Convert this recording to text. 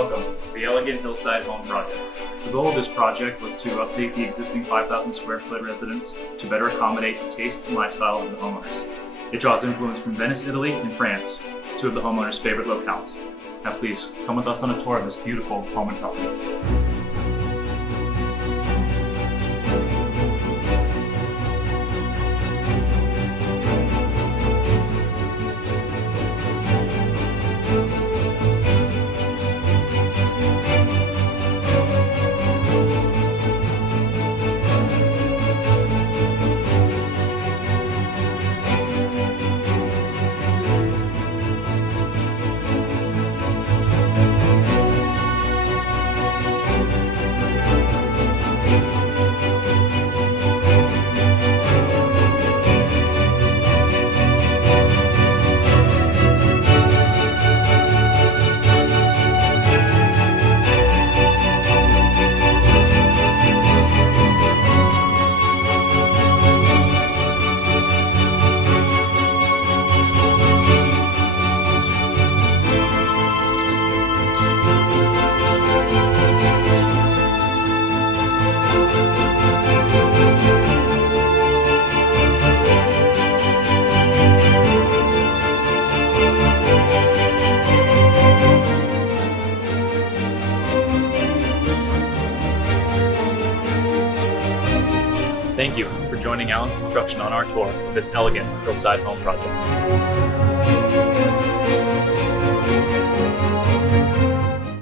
Welcome to the Elegant Hillside Home Project. The goal of this project was to update the existing 5,000 square foot residence to better accommodate the taste and lifestyle of the homeowners. It draws influence from Venice, Italy, and France, two of the homeowners' favorite locales. Now please, come with us on a tour of this beautiful home and property. Thank you for joining Allen Construction on our tour of this elegant hillside home project.